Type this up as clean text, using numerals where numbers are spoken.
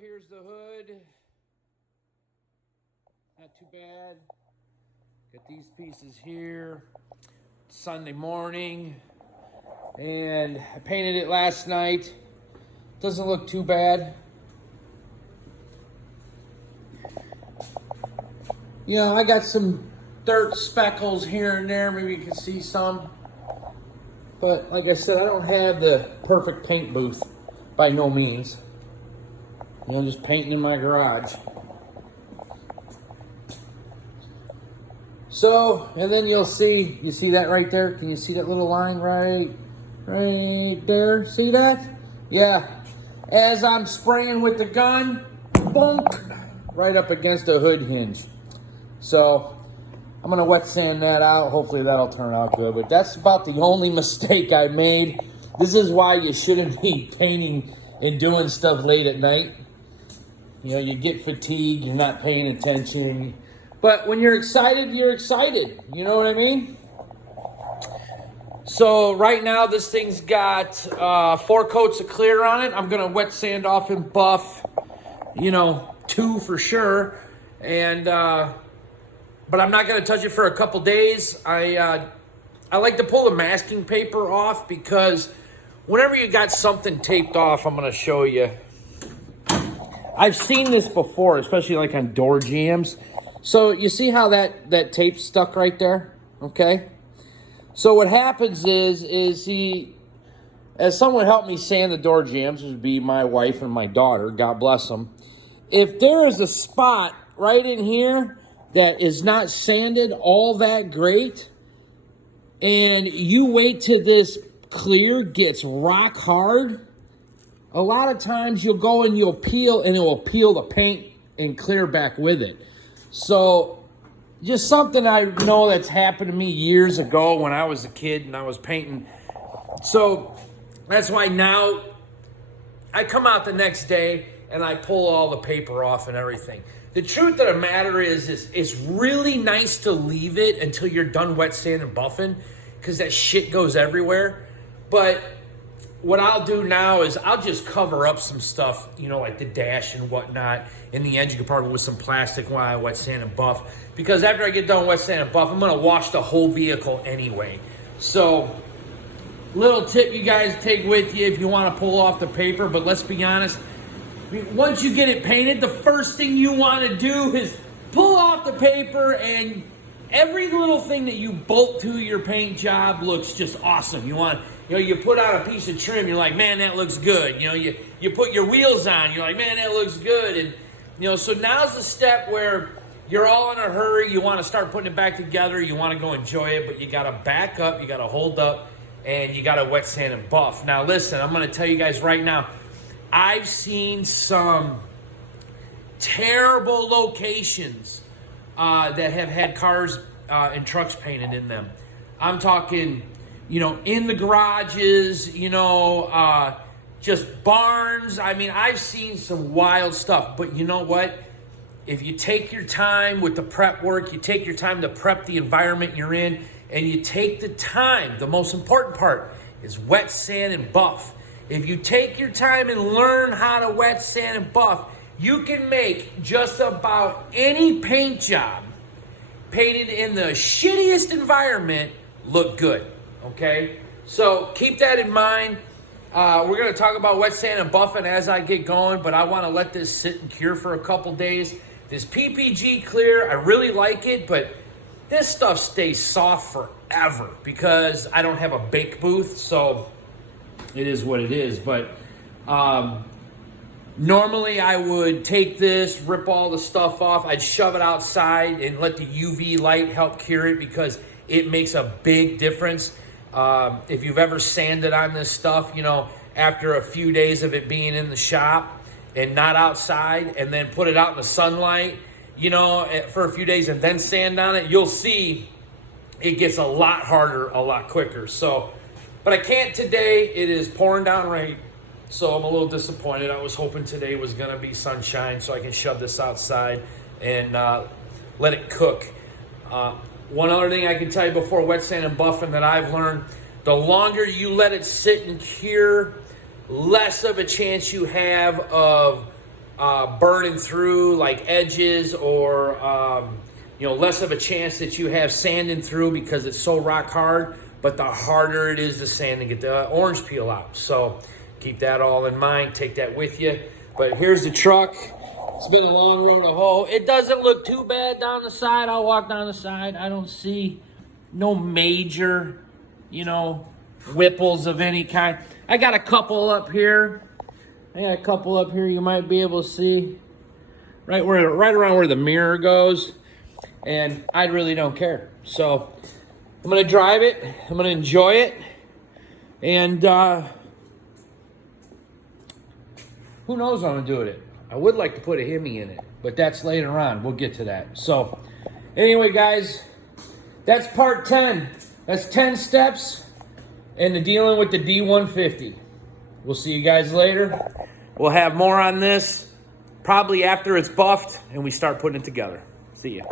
here's the hood. Not too bad. Got these pieces here. Sunday morning. And I painted it last night. Doesn't look too bad. You know, I got some dirt speckles here and there. Maybe you can see some. But like I said, I don't have the perfect paint booth by no means. You know, I'm just painting in my garage. So, and then you see that right there? Can you see that little line right there? See that? Yeah. As I'm spraying with the gun, bonk, right up against the hood hinge. So, I'm going to wet sand that out. Hopefully that'll turn out good. But that's about the only mistake I made. This is why you shouldn't be painting and doing stuff late at night. You know, you get fatigued, you're not paying attention. But when you're excited, you're excited. You know what I mean? So right now this thing's got 4 coats of clear on it. I'm going to wet sand off and buff, 2 for sure. And but I'm not going to touch it for a couple days. I like to pull the masking paper off because whenever you got something taped off, I'm going to show you. I've seen this before, especially like on door jambs. So you see how that tape's stuck right there? Okay. So what happens is as someone helped me sand the door jambs, which would be my wife and my daughter, God bless them. If there is a spot right in here that is not sanded all that great, and you wait till this clear gets rock hard, a lot of times you'll go and you'll peel, and it will peel the paint and clear back with it. So just something I know that's happened to me years ago when I was a kid and I was painting. So that's why now I come out the next day and I pull all the paper off and everything. The truth of the matter is it's really nice to leave it until you're done wet sanding and buffing because that shit goes everywhere. But what I'll do now is I'll just cover up some stuff, like the dash and whatnot in the engine compartment with some plastic while I wet sand and buff. Because after I get done wet sand and buff, I'm going to wash the whole vehicle anyway. So, little tip you guys take with you if you want to pull off the paper. But let's be honest, once you get it painted, the first thing you want to do is pull off the paper, and every little thing that you bolt to your paint job looks just awesome. You put out a piece of trim, you're like, man, that looks good. You put your wheels on, you're like, man, that looks good. And, so now's the step where you're all in a hurry. You want to start putting it back together. You want to go enjoy it, but you got to back up, you got to hold up, and you got to wet sand and buff. Now, listen, I'm going to tell you guys right now, I've seen some terrible locations that have had cars and trucks painted in them. I'm talking, in the garages, just barns. I mean, I've seen some wild stuff. But you know what? If you take your time with the prep work, you take your time to prep the environment you're in, and you take the time, the most important part is wet sand and buff. If you take your time and learn how to wet sand and buff, you can make just about any paint job painted in the shittiest environment look good, okay? So keep that in mind. We're going to talk about wet sand and buffing as I get going, but I want to let this sit and cure for a couple days. This PPG clear, I really like it, but this stuff stays soft forever because I don't have a bake booth, so it is what it is. But normally I would take this, rip all the stuff off, I'd shove it outside and let the UV light help cure it because it makes a big difference. If you've ever sanded on this stuff, after a few days of it being in the shop and not outside, and then put it out in the sunlight, for a few days and then sand on it, you'll see it gets a lot harder, a lot quicker. So, but I can't today. It is pouring down rain, so I'm a little disappointed. I was hoping today was going to be sunshine so I can shove this outside and let it cook. One other thing I can tell you before wet sand and buffing that I've learned, the longer you let it sit and cure, less of a chance you have of burning through like edges, or less of a chance that you have sanding through because it's so rock hard. But the harder it is to sand and get the orange peel out. So keep that all in mind. Take that with you. But here's the truck. It's been a long road to hoe. It doesn't look too bad down the side. I'll walk down the side. I don't see no major, whipples of any kind. I got a couple up here. You might be able to see right around where the mirror goes. And I really don't care. So I'm going to drive it. I'm going to enjoy it. And who knows what I'm going to do with it. I would like to put a Hemi in it, but that's later on. We'll get to that. So anyway, guys, that's part 10. That's 10 steps into dealing with the D150. We'll see you guys later. We'll have more on this probably after it's buffed and we start putting it together. See ya.